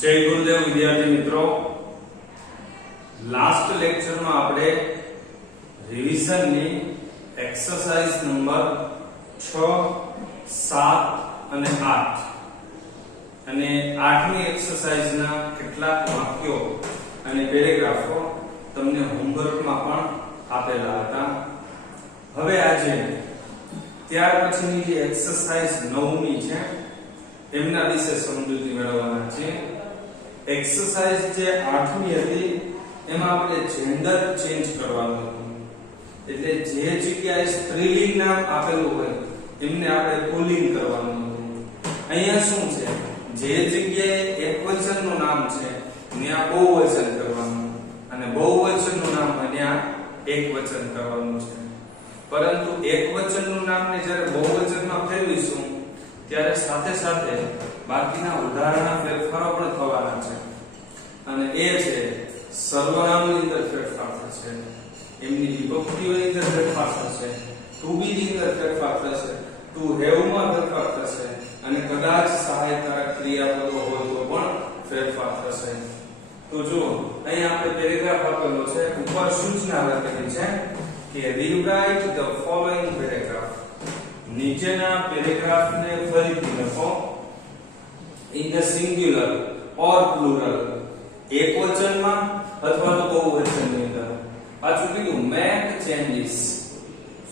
જય ગુરુદેવ વિદ્યાર્થી મિત્રો, લાસ્ટ લેક્ચરમાં આપણે રિવિઝનની એક્સરસાઇઝ નંબર 6, 7 અને 8 અને 8મી એક્સરસાઇઝના કેટલાક વાક્યો અને પેરેગ્રાફો તમને હોમવર્કમાં પણ આપેલા હતા. હવે આજે ત્યાર પછીની જે એક્સરસાઇઝ 9મી છે એમના વિશે સમજૂતી મેળવવાના છે. એક્સરસાઇઝ જે 8મી હતી એમાં આપણે જેન્ડર ચેન્જ કરવાનું હતું, એટલે જે જગ્યાએ સ્ત્રીલિંગ નામ આપેલું હોય એમને આપણે પુલ્લિંગ કરવાનું હતું. અહીંયા શું છે, જે જગ્યાએ એકવચનનું નામ છે ત્યાં બહુવચન કરવાનું અને બહુવચનનું નામ હોય ત્યાં એકવચન કરવાનું છે. પરંતુ એકવચનનું નામને જ્યારે બહુવચનમાં ફેરવીશું ત્યારે સાથે સાથે બાકીના વધારાના ફેરફારો પણ થવાના છે, અને એ છે સર્વનામની અંદર ફેરફાર થશે, એમની વિભક્તિઓની અંદર ફેરફાર થશે, ટુ બી ની અંદર ફેરફાર થશે, ટુ હેવ માં ફેરફાર થશે, અને કદાચ સહાયકારક ક્રિયાપદો હોય તો પણ ફેરફાર થશે. તો જો અહીંયા આપણે પેરેગ્રાફ આપેલો છે, ઉપર સૂચના લખેલી છે કે રીરાઇટ ધ ફોલોઇંગ પેરેગ્રાફ. નીચેના પેરેગ્રાફને ફરીથી લખો in the singular or plural, એકવચનમાં અથવા તો બહુવચનની અંદર. પાછું કીધું make changes,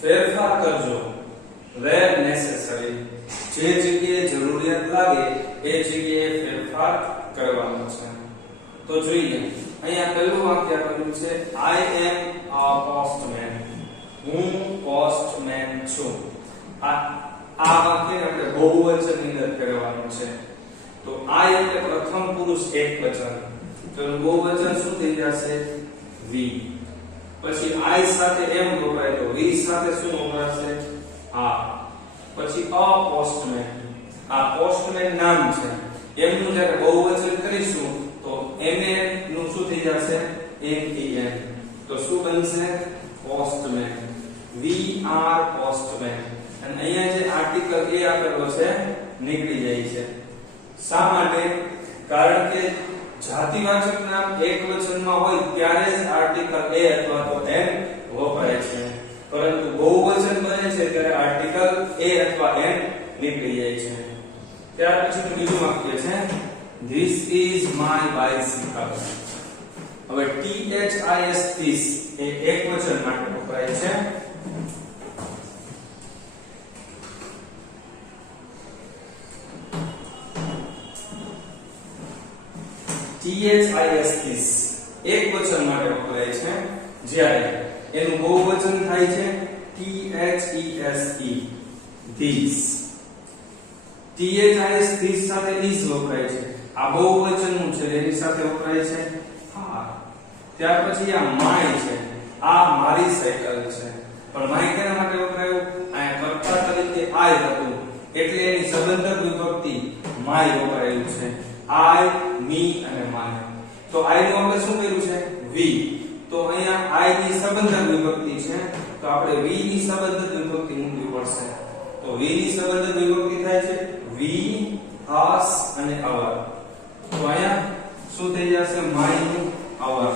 ફેરફાર કરજો, where necessary, જે જગ્યાએ જરૂરિયાત લાગે એ જગ્યાએ ફેરફાર કરવાનો છે. તો જોઈએ, અહીંયા પહેલું વાક્ય આપેલું છે I am a postman. હું પોસ્ટમેન છું. આ વાક્યને આપણે બહુવચનની અંદર ફેરવવાનું છે. તો I એટલે પ્રથમ પુરુષ એકવચન, તો બહુવચન શું થઈ જશે? we. પછી I સાથે m વપરાય તો we સાથે શું વપરાશે? આ. પછી a postman, આ પોસ્ટમેન નામ છે, એમનું જ્યારે બહુવચન કરીશું તો mn નું શું થઈ જશે? men. તો શું બનશે? postman. we are postman. અને અહીંયા જે આર્ટિકલ a આપેલો છે નીકળી જાય છે. શા માટે? કારણ કે જાતિવાચક નામ એકવચનમાં હોય ત્યારે જ આર્ટિકલ a અથવા તો m વપરાય છે, પરંતુ બહુવચન બને છે ત્યારે આર્ટિકલ a અથવા m નીકળી જાય છે. ત્યાર પછીનું બીજું વાક્ય છે This is my bicycle. હવે this this એ એકવચન માટે વપરાય છે. this this એકવચન માટે વપરાય છે, જ્યારે એનું બહુવચન થાય છે these these. this this સાથે is વપરાય છે, આ બહુવચનનું છે એની સાથે વપરાય છે આ. ત્યાર પછી આ my છે, આ મારી સાયકલ છે, પણ my કેના માટે વપરાયું? આ કર્તા તરીકે I હતું એટલે એની સંબંધક વિભક્તિ my વપરાયું છે. I, me અને my. તો I નું આપણે શું કર્યું છે? we. તો અહીંયા I ની સંબંધક વિભક્તિ છે, તો આપણે we ની સંબંધક વિભક્તિ મૂકવી પડશે. તો we ની સંબંધક વિભક્તિ થાય છે we, us અને our. તો અહીંયા શું થઈ જશે? my નું our.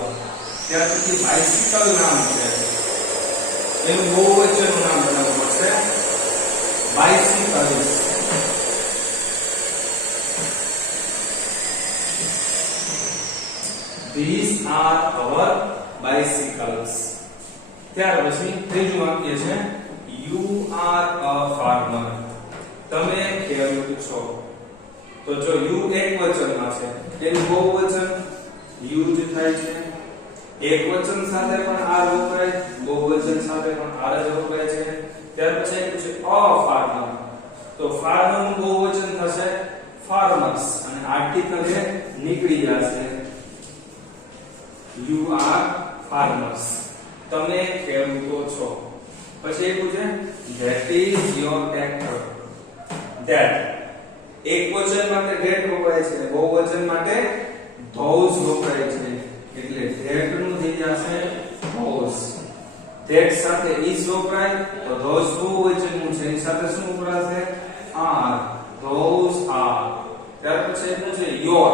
ત્યાર પછી bicycle નામ છે, એનું બહુવચનનું નામ બનાવવું પડશે bicycles. These are our bicycles. ત્યાર પછી ત્રીજું વાક્ય છે You are a farmer. તમે ખેડૂત છો. તો જો you એકવચનમાં છે એનું બહુવચન you જ થાય છે. એકવચન સાથે પણ r વપરાય, બહુવચન સાથે પણ r જ વપરાય છે. ત્યાર પછી એક છે a farmer. તો farmer નું બહુવચન થશે farmers અને આર્ટિકલ એ નીકળી જશે. You are farmers. તમે ખેડૂતો છો. પછી એક છે That is your tractor. That એકવચન માટે that વપરાય છે, બહુવચન માટે those વપરાય છે, એટલે that નું થઈ જશે those. that સાથે is વપરાય તો those બહુવચનનું છે, એની સાથે શું વપરાશે? are. Those are. ત્યાર પછી એક છે your.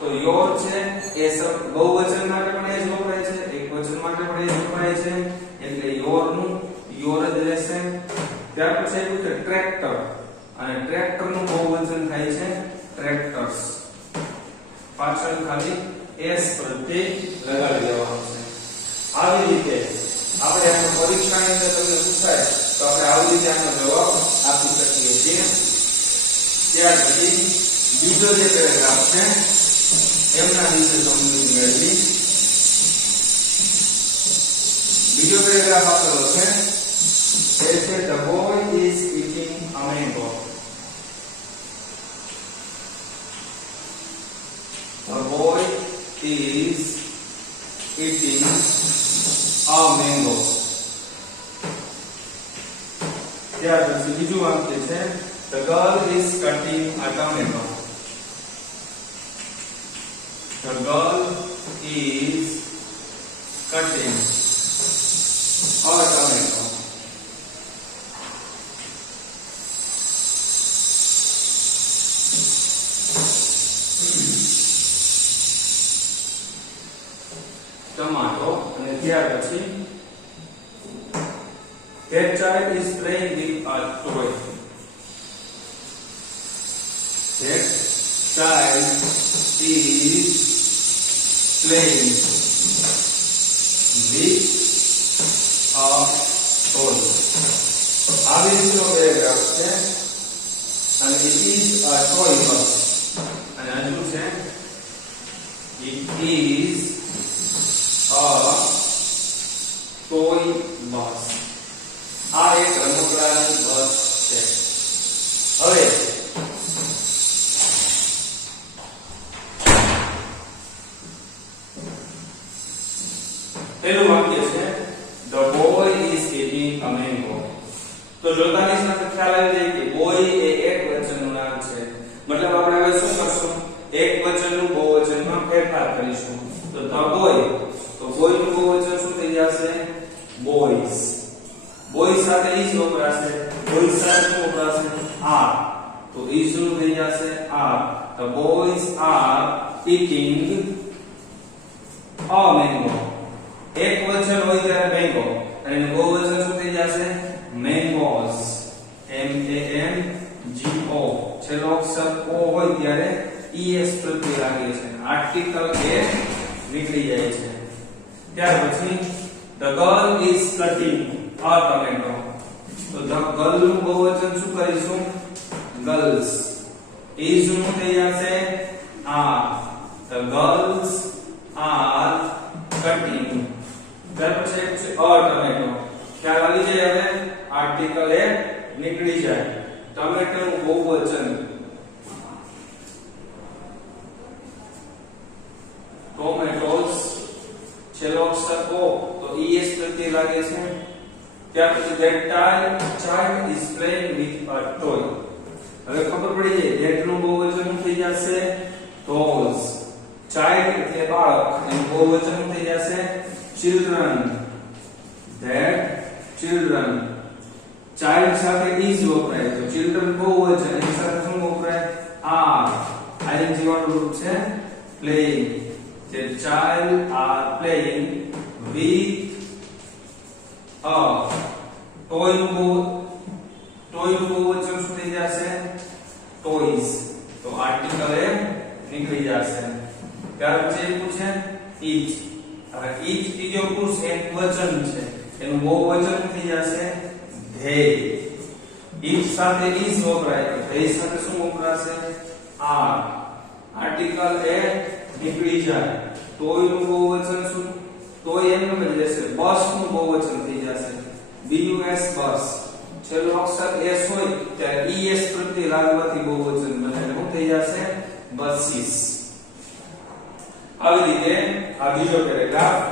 તો યોર છે એ શબ્દ બહુવચન માટે પણ એ જ વપરાય છે, એકવચન માટે પણ એ જ વપરાય છે, એટલે યોર નું યોર જ રહેશે. ત્યાર પછી આવ્યું કે ટ્રેક્ટર, અને ટ્રેક્ટર નું બહુવચન થાય છે ટ્રેક્ટર્સ. પાછળ ખાલી s પ્રત્યય લગાડી દેવાનું છે. આવી રીતે આપણે આનો પરીક્ષાની અંદર તમને પૂછાય તો આપણે આવી રીતે આનો જવાબ આપી શકીએ છીએ. ત્યાર પછી બીજો જે પેરેગ્રાફ છે એમના વિશે સમજૂતી મેળવી. બીજો પેરેગ્રાફ આપેલો છે એ છે the boy is eating a mango. The boy is eating a mango. ત્યાર પછી બીજું વાક્ય છે the girl is cutting a tomato. The girl is cutting a tomato. ટમાટો. અને ત્યાર પછી that child is playing with a toy. That child is playing with a toy. આવી રીતનો પેરેગ્રાફ છે અને it is a toy bus. અને હજુ છે it is a toy bus. આ એક રમકડાની બસ છે. હવે પેલું વાક્ય છે the boy is eating a mango. તો જોતાની સાથે ખ્યાલ આવી જાય કે boy એ એક વચનનું નામ છે. મતલબ આપણે હવે શું કરશું, એક વચનનું બહુવચનમાં ફેરફાર કરીશું. તો the boy, તો boy નું બહુવચન શું થઈ જશે, boys. boys સાથે is વપરાશે, boys સાથે શું વપરાશે, are. તો is નું થઈ જશે are. the boys are eating a mango. એક વચન હોય ત્યારે મેંગો અને બહુવચન શું થઈ જશે, mangoes. M A N G O. છેલ્લો અક્ષર o હોય ત્યારે es પ્રત્યય લાગે છે, આર્ટિકલ એ નીકળી જાય છે. ત્યાર પછી the girl is cutting a tomato. તો the girl નું બહુવચન શું કરીશું, girls. is નું થઈ જશે are. the girls are cutting. ત્યાર પછી છે a tomato. ખ્યાલ આવી જાય, હવે આર્ટિકલ એ નીકળી જાય. ટમેટો નું બહુવચન tomatoes. છેલ્લો અક્ષર o તો es પ્રત્યય લાગે છે. ત્યાર પછી that child is playing with a toy. હવે ખબર પડી જાય that નું બહુવચન થઈ જશે those. child એટલે બાળક, એનું બહુવચન થઈ જશે children. that children. child સાથે is વપરાય તો children બહુવચન, એની સાથે શું વપરાય, are. ing વાળું રૂપ છે playing. the child are playing with a toy. toy નું બહુવચન શું થઈ જશે, toys. તો આર્ટિકલ એ નીકળી જશે. ત્યાર પછી પૂછે each. હવે each ત્રીજો પુરુષ એક વચન છે, એનું બહુવચન થઈ જશે they. each સાથે is વપરાય તો they સાથે શું વપરાશે, are. આર્ટિકલ એ નીકળી જાય. toy નું બહુવચન શું, toy એમ જ રહેશે. બસ નું બહુવચન થઈ જશે bus બસ. છેલ્લો અક્ષર s હોય ત્યારે es પ્રત્યય લાગવાથી બહુવચન બને, શું થઈ જશે, buses. આવી રીતે આ બીજો પેરેગ્રાફ.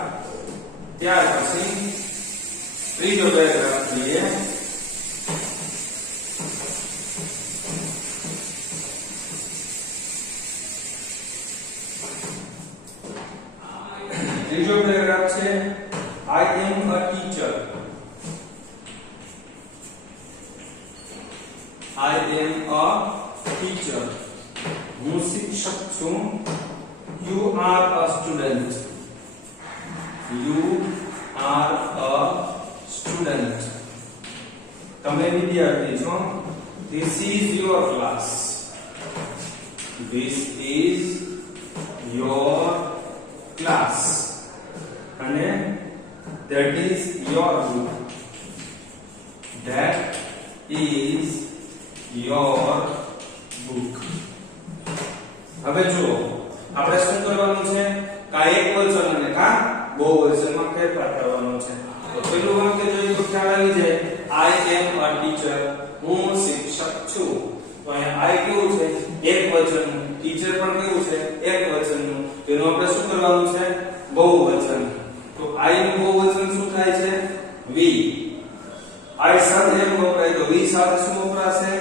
ત્યાર પછી ત્રીજો પેરેગ્રાફ જોઈએ. ત્રીજો પેરેગ્રાફ છે I am a teacher. I am a teacher. હું શિક્ષક છું. You are a student. You are a student. તમે વિદ્યાર્થી છો. This is your class. This is your class. અને that is your book. That is your book. હવે જુઓ આપણે શું કરવાનું છે? કા એક વચન અને કા બહુવચનમાં ફેરફાર કરવાનો છે. તો પેલું વાક્ય જોઈએ તો ખ્યાલ આવી જાય. I am a teacher. હું શિક્ષક છું. તો અહીંયા I કેવું છે? એક વચનનું. ટીચર પણ કેવું છે? એક વચનનું. તો એનું આપણે શું કરવાનું છે? બહુવચન. તો I નું બહુવચન શું થાય છે? we. I સાથે એમ વપરાય તો we સાથે શું વપરાશે?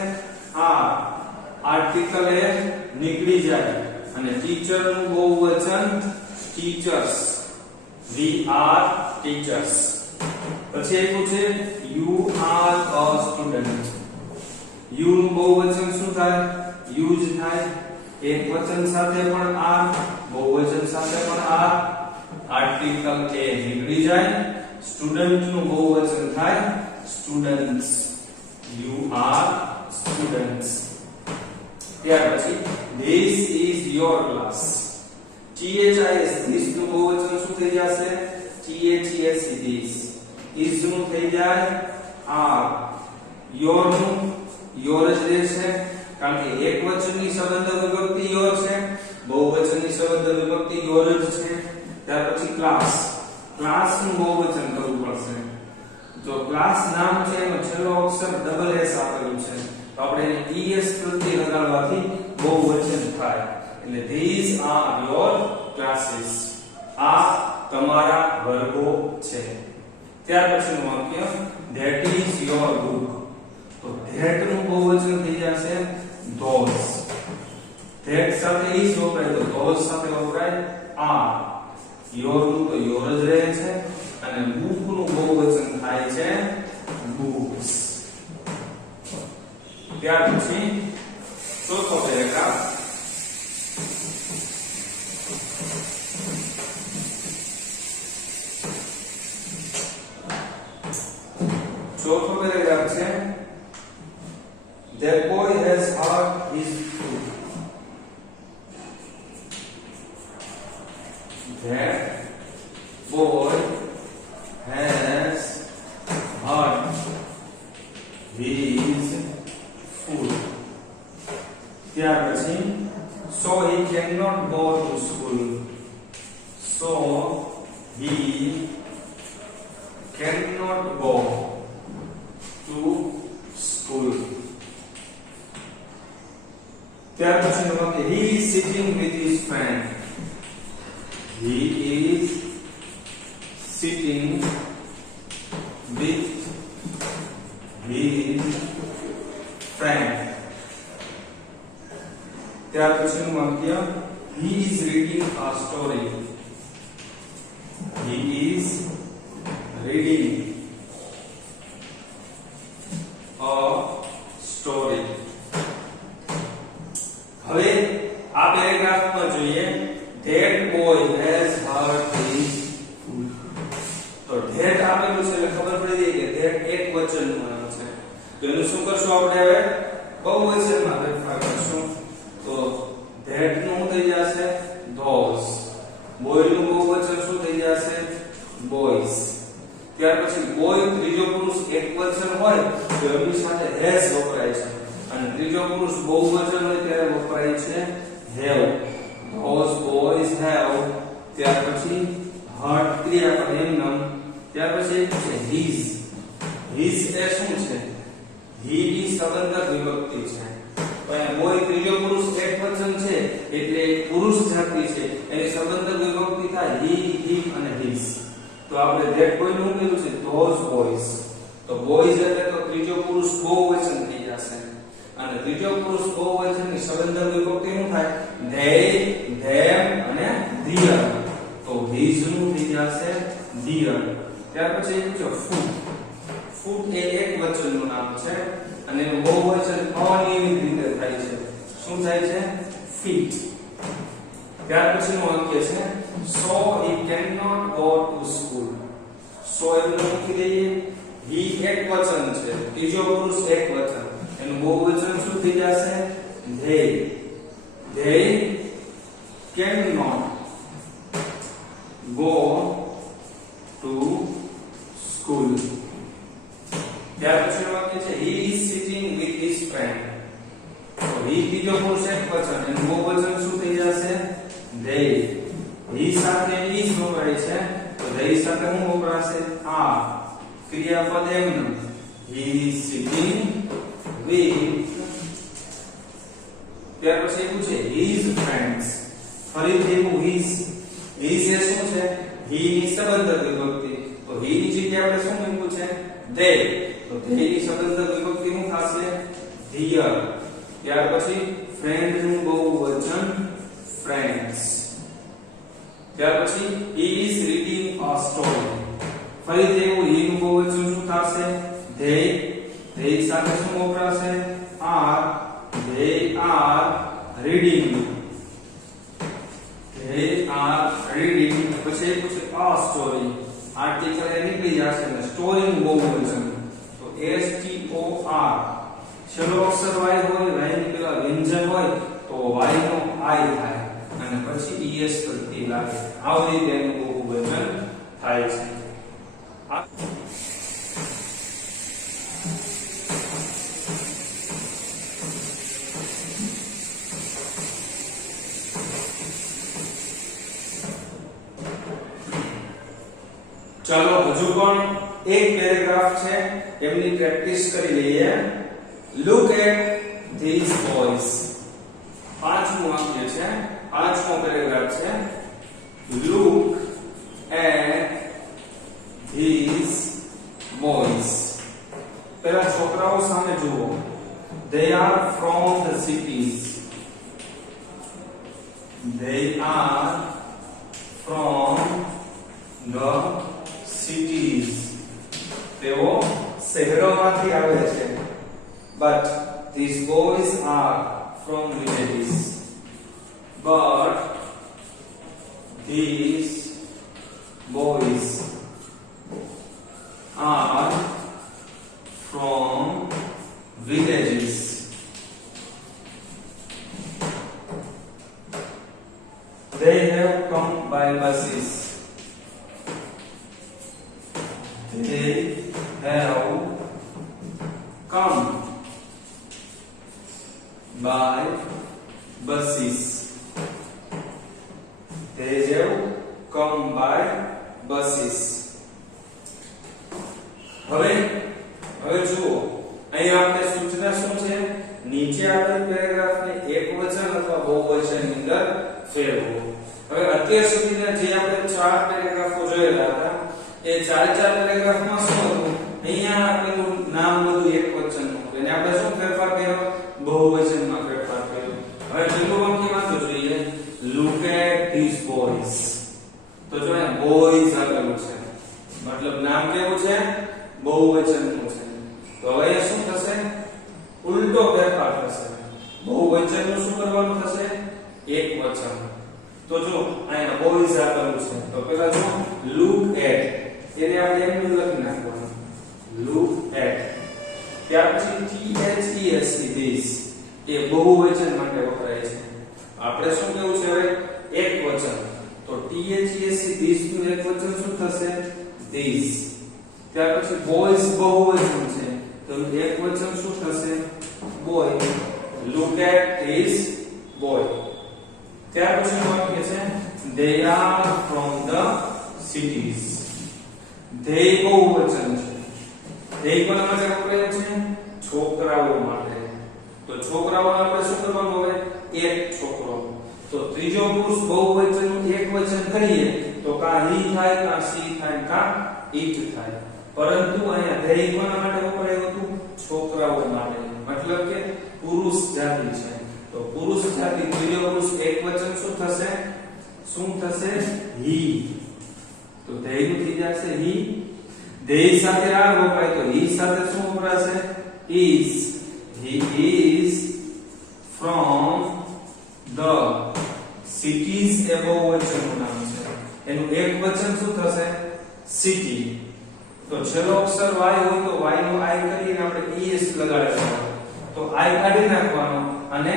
are. આર્ટિકલ એ નીકળી જાય અને ટીચર નું બહુવચન teachers. We are teachers. પછી આપ્યું છે you are a student. you નું બહુવચન શું થાય? you જ થાય. એક વચન સાથે પણ are, બહુવચન સાથે પણ are. આર્ટિકલ એ નીકળી જાય. સ્ટુડન્ટ નું બહુવચન થાય students. you are students. ત્યાર પછી this is your class. this this નું બહુવચન શું થઈ જશે? this this. is નું થઈ જાય are. your નું your જ રહેશે કારણ કે એક વચનની સંબંધ વિભક્તિ your છે, બહુવચનની સંબંધ વિભક્તિ your જ છે. ત્યાર પછી ક્લાસ. ક્લાસ નું બહુવચન કરવું પડશે. જો ક્લાસ નામ છે એનો છેલ્લો અક્ષર ડબલ એસ આપેલું છે તો આપણે એને es પ્રત્યય લગાડવાથી બહુવચન થાય. એટલે these are your classes. આ તમારા વર્ગો છે. ત્યાર પછીનું વાક્ય that is your book. તો that નું બહુવચન થઈ જશે those. that સાથે is વપરાય તો those સાથે વપરાય are. your નું તો your જ રહે છે અને book નું બહુવચન થાય છે books. ત્યાર પછી ચોથો પેરેગ્રાફ. ચોથો પેરેગ્રાફ છે that boy has hurt his foot. That boy has hurt his foot. ત્યાર પછી so he cannot go to school. So he cannot go to school. ત્યાર પછી વાક્ય he is sitting with his friend. He is sitting with his friend. ત્યાર પછીનું વાક્ય he is reading a story. He is reading a story. હવે આ પેરેગ્રાફમાં જોઈએ that boy has hurt his foot. તો that આપેલું છે એટલે ખબર પડી ગઈ કે that એક વચનનું નામ છે. તો એનું શું કરશું આપણે? હવે બહુવચનમાં ફેરફાર કરશું. તો that નું થઈ જશે those. boy નું બહુવચન શું થઈ જશે? boys. ત્યાર પછી boy ત્રીજો પુરુષ એક વચન હોય તો એની સાથે has વપરાય છે અને ત્રીજો પુરુષ બહુવચન હોય ત્યારે વપરાય છે have. those boys have. ત્યાર પછી hurt ક્રિયા પર એમ નામ. ત્યાર પછી છે his. his એ શું છે? he ની સંબંધક વિભક્તિ છે. તો અહીંયા boy ત્રીજો પુરુષ એક વચન છે એટલે પુરુષ જાતિ છે એની સંબંધક વિભક્તિ થાય he, him અને his. તો આપણે that boy નું કીધું છે those boys. તો boys એટલે તો ત્રીજો પુરુષ બહુવચન થઈ જશે અને ત્રીજો પુરુષ બહુવચનની સંબંધક વિભક્તિ શું થાય? they, them અને their. તો his નું થઈ જશે their. ત્યાર પછી છે foot. foot એ એક વચનનું નામ છે અને એનું બહુવચન અનિયમિત રીતે થાય છે. શું થાય છે? feet. ત્યાર પછીનું વાક્ય છે so he cannot go to school. so એટલે મૂકી દઈએ he એક વચન છે, ત્રીજો પુરુષ એક વચન, એનું બહુવચન શું થઈ જશે? they. they cannot go to school. ત્યાર પછીનું વાક્ય છે he is sitting with his friend. તો he ત્રીજો પુરુષ એક વચન, એનું બહુવચન શું થઈ જશે? they. he સાથે is વપરાય છે, તો they સાથે શું વપરાશે? are. ક્રિયાપદ એમનું he is sitting with. ત્યાર પછી એવું છે his friends. ફરીથી એવું his એ શું છે? he ની સંબંધક વિભક્તિ, તો he ની જગ્યાએ આપણે શું મૂક્યું છે? they. તો they ની સંબંધક વિભક્તિ શું થશે? their. ત્યાર પછી friend નું બહુવચન friends. ત્યાર પછી he is reading a story. ફરીથી એવું he નું બહુવચન શું થશે? they. they સાથે શું વપરાશે? are. they are reading. they are reading. પછી પૂછે a story. આર્ટિકલ એ નીકળી જશે ને સ્ટોરી નું બહુવચન, તો s t o r. છેલ્લો અક્ષર y હોય, y ની પેલા વ્યંજન હોય તો y નો i થાય અને પછી es પ્રત્યય લાગે. આવી રીતે એનું બહુવચન થાય છે. ચાલો હજુ પણ એક પેરેગ્રાફ છે, એમની પ્રેક્ટિસ કરી લઈએ. look at these boys. પાંચમું વાક્ય છે, પાંચમો પેરેગ્રાફ છે. look at these boys. પેલા છોકરાઓ સામે જુઓ. they are from the cities. they are from the cities. તેઓ શહેરોમાંથી આવે છે. but these boys are from villages. but these boys are from villages. they have come by buses. they have come by buses. they have come by buses. હવે જુઓ, અહીં આપણે સૂચના શું છે? નીચે આપેલ પેરેગ્રાફને એક વચન અથવા બહુવચનની અંદર ફેરવો. હવે અત્યાર સુધીના જે આપણે ચાર પેરેગ્રાફો જોયેલા હતા, એ ચાર પેરેગ્રાફમાં શું હતું? અહીંયા આપેલું નામ બધું એક વચનનું, એને આપણે શું ફેરફાર કર્યો? બહુવચનમાં ફેરફાર કર્યો. હવે છેલ્લું વાક્યમાં તો જોઈએ look at these boys. તો જો અહીંયા boys આપેલું છે, મતલબ નામ કેવું છે? બહુવચનનું છે. તો હવે એ શું થશે? ઉલટો ફેરફાર થશે. બહુવચનનું શું કરવાનું થશે? એક વચન. તો જો અહીંયા boys આપેલું છે, તો પેલા જો look at, એને આપણે એમ લખી નાખવાનું look at. ત્યાર પછી THES this એ બહુવચન માટે વપરાય છે. આપણે શું કેવું છે હવે? એક વચન. તો THES this નું એક વચન શું થશે? these. ત્યાર પછી boys બહુવચન છે, તો એક વચન શું થશે? boy. look at this boy. ત્યાર પછી વાક્ય છે they are from the cities. they બહુવચન છે. they કોના માટે વપરાય છે? છોકરાઓ માટે. તો છોકરાઓને આપણે શું કરવાનું? હવે એક છોકરો. તો ત્રીજો પુરુષ બહુવચનનું એક વચન કરીએ તો કા he થાય, કા she થાય, કા it થાય. પરંતુ અહીંયા they કોના માટે વપરાયું હતું? છોકરાઓ માટે. મતલબ કે પુરુષ જાતિ છે. તો પુરુષ જાતિ ત્રીજો પુરુષ એક વચન શું થશે? શું થશે? he. તો they નું થઈ જશે he. they સાથે આ વપરાય તો he સાથે શું વપરાશે? is. he is from the cities એ બહુવચનનું નામ છે, એનું એક વચન શું થશે? city. તો છેલ્લો અક્ષર y હોય તો y નો i કરીને આપણે es લગાડેલો, તો i કાઢી નાખવાનો અને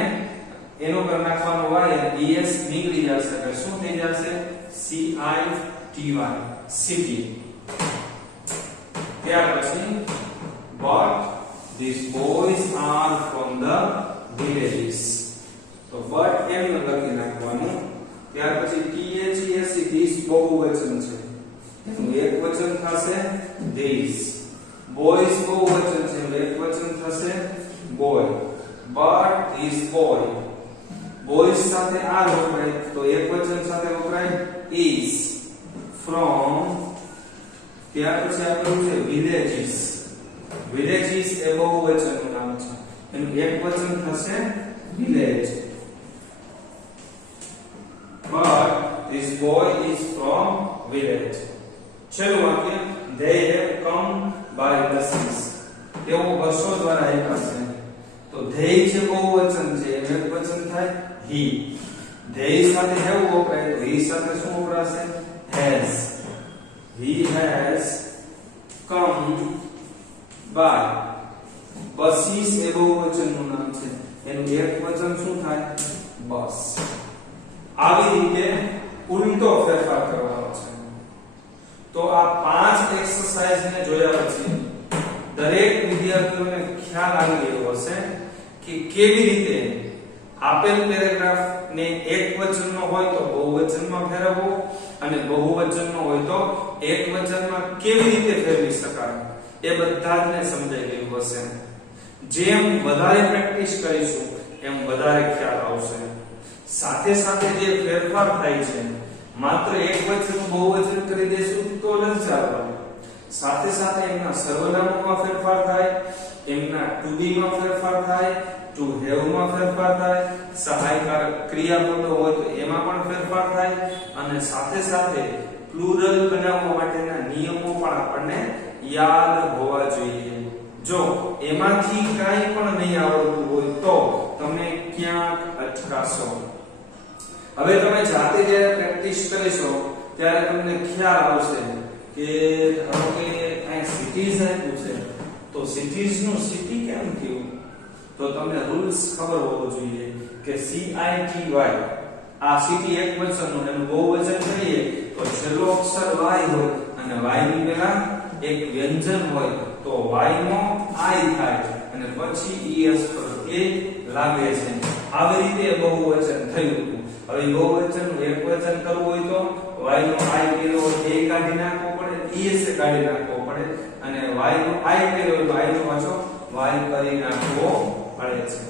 એનો કરી નાખવાનો y અને es નીકળી જશે એટલે શું થઈ જશે? city, city. ત્યાર પછી but these boys are from the villages. તો but એમ લખી નાખવાનું. ત્યાર પછી THES these બહુવચન છે, એનું એક વચન થશે these. boys બહુવચન છે, એનું એક વચન થશે boy. but this boy, boys સાથે આ વપરાય તો એક વચન સાથે વપરાય is. from, ત્યાર પછી આપણું છે villages. villages એ બહુવચનનું નામ છે, એનું એક વચન થશે village. but this boy is from village. છેલ્લું વાક્ય they have come by buses. તેઓ બસો દ્વારા આવ્યા છે. તો they જે બહુવચન છે એનું એક વચન થાય he. they સાથે have વપરાય તો he સાથે શું વપરાશે? has. he has come by buses એ બહુવચનનું નામ છે, એનું એક વચન શું થાય? બસ. આવી રીતે ઉલટો ફેરફાર કરવાનો છે. તો આ 5 એક્સરસાઇઝ ને જોયા પછી દરેક વિદ્યાર્થીઓને ખ્યાલ આવી ગયો હશે કે કેવી રીતે આપેલ પેરેગ્રાફ ને એક વચનનો હોય તો બહુવચનમાં ફેરવવો અને બહુવચનનો હોય તો એક વચનમાં કેવી રીતે ફેરવી શકાય એ બધા જ ને સમજાઈ ગયું હશે. જેમ વધારે પ્રેક્ટિસ કરીશું એમ વધારે ખ્યાલ આવશે. સાથે સાથે જે ફેરફાર થાય છે, માત્ર એક વચનનું બહુવચન કરી દેશું તો નથી ચાલવાનું. સાથે સાથે એમના સર્વનામોમાં ફેરફાર થાય, એમના to be માં ફેરફાર થાય, to have માં ફેરફાર થાય, સહાયકારક ક્રિયાપદો હોય તો એમાં પણ ફેરફાર થાય અને સાથે સાથે પ્લુરલ બનાવવા માટેના નિયમો પણ આપણને યાદ હોવા જોઈએ. જો એમાંથી કાંઈ પણ નહીં આવડતું હોય તો તમે ક્યાંક અટકાશો. હવે તમે જાતે જ્યારે પ્રેક્ટિસ કરીશો ત્યારે તમને ખ્યાલ આવશે કે ધારો કે આ સિટીઝ આપ્યું છે તો સિટીઝ નું સિટી કેમ થયું? તો તમને રૂલ્સ ખબર હોવો જોઈએ કે CITY આ સિટી એક વચનનું એનું બહુવચન કરીએ તો છેલ્લો અક્ષર y હોય અને y ની પહેલા એક વ્યંજન હોય તો y નો i થાય અને પછી es પ્રત્યય લાગે છે. આવી રીતે બહુવચન થયું. હવે બહુવચનનું એક વચન કરવું હોય તો y નો i પેલો a કાઢી નાખવો પડે, es કાઢી નાખવો પડે અને y નો i પેલો તો i નો પાછો y કરી નાખવો પડે છે.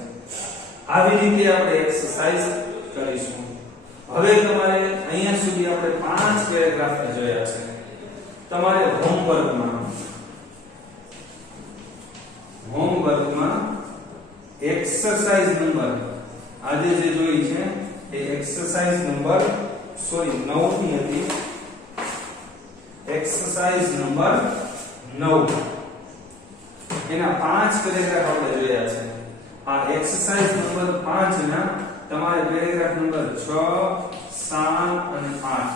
આવી રીતે આપણે એક્સરસાઇઝ કરીશું. હવે તમારે અહીંયા સુધી આપણે 5 પેરેગ્રાફ જોયા છે. તમારે હોમવર્કમાં એક્સરસાઇઝ નંબર આજે જે જોઈ છે એ એક્સરસાઇઝ નંબર 9 ની હતી. એક્સરસાઇઝ નંબર 9 એના 5 પેરેગ્રાફ આપણે જોયા છે. આ એક્સરસાઇઝ નંબર 5 ના તમારે પેરેગ્રાફ નંબર 6, 7 અને 8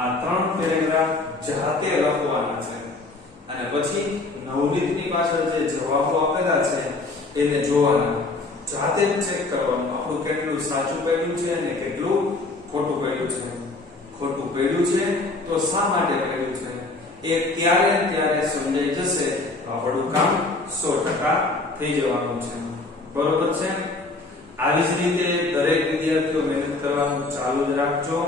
આ 3 પેરેગ્રાફ જાતે લખવાના છે અને પછી નવનીતની પાછળ જે જવાબો આપેલા છે એને જોવાના, જાતે જ ચેક કરવાનું આપણું કેટલું સાચું પડ્યું છે અને કેટલું ખોટું પડ્યું છે. ખોટું પડ્યું છે તો શા માટે પડ્યું છે એ ત્યારે સમજાઈ જશે. આપણું કામ 100% થઈ જવાનું છે. બરોબર છે? આવી જ રીતે દરેક વિદ્યાર્થીઓ મહેનત કરવાનું ચાલુ જ રાખજો.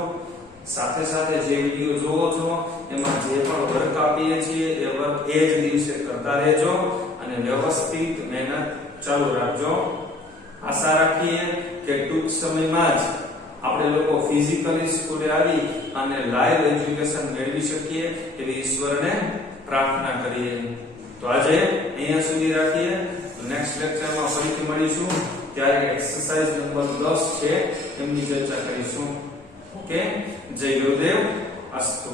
સાથે સાથે જે વિડિયો જોવો છો એમાં જે પણ વર્ક આપીએ છીએ એ વર્ક એ જ દિવસે કરતા રહેજો અને વ્યવસ્થિત મહેનત ચાલુ રાખજો. આશા રાખીએ કે ટૂંક સમયમાં જ આપણે લોકો ફિઝિકલી સ્કૂલે આવી અને લાઈવ એજ્યુકેશન મેળવી શકીએ એવી ઈશ્વરને પ્રાર્થના કરીએ. તો આજે અહીંયા સુધી રાખીએ. નેક્સ્ટ લેક્ચરમાં ફરીથી મળીશું. ત્યારે એક્સરસાઇઝ નંબર 10 છે એમની ચર્ચા કરીશું. ઓકે, જય ગુરુદેવ. અસ્તુ.